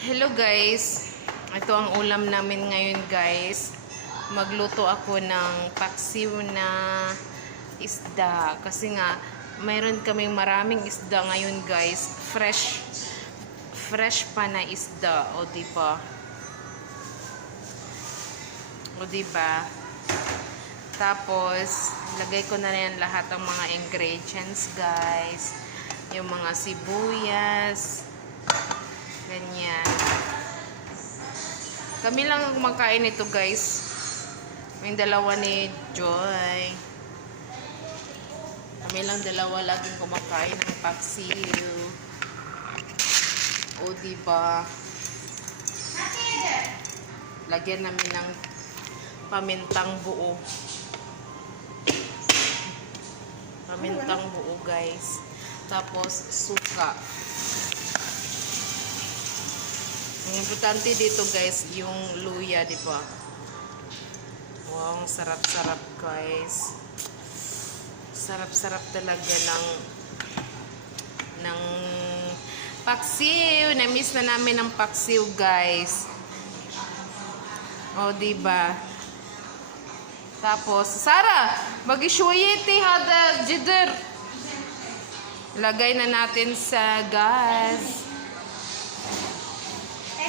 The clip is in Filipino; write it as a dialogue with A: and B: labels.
A: Hello guys. Ito ang ulam namin ngayon guys. Magluto ako ng paksiw na isda. Kasi nga, mayroon kaming maraming isda ngayon guys. Fresh. Fresh pa na isda. O di ba? O di ba? Tapos, lagay ko na rin lahat ng mga ingredients guys. Yung mga sibuyas. Kami lang ang kumakain nito, guys. May dalawa ni Joy. Kami lang dalawa laging kumakain ng paksiw. O, diba? Lagyan namin ng pamintang buo. Pamintang buo, guys. Tapos, suka. Ang importante dito guys, yung luya, di ba? Wow, ang sarap-sarap guys. Sarap-sarap talaga ng ng paksiw. Na-miss na namin ng paksiw guys. O, di ba? Tapos, Sara, mag-ishuyete hada jider. Lagay na natin sa gas.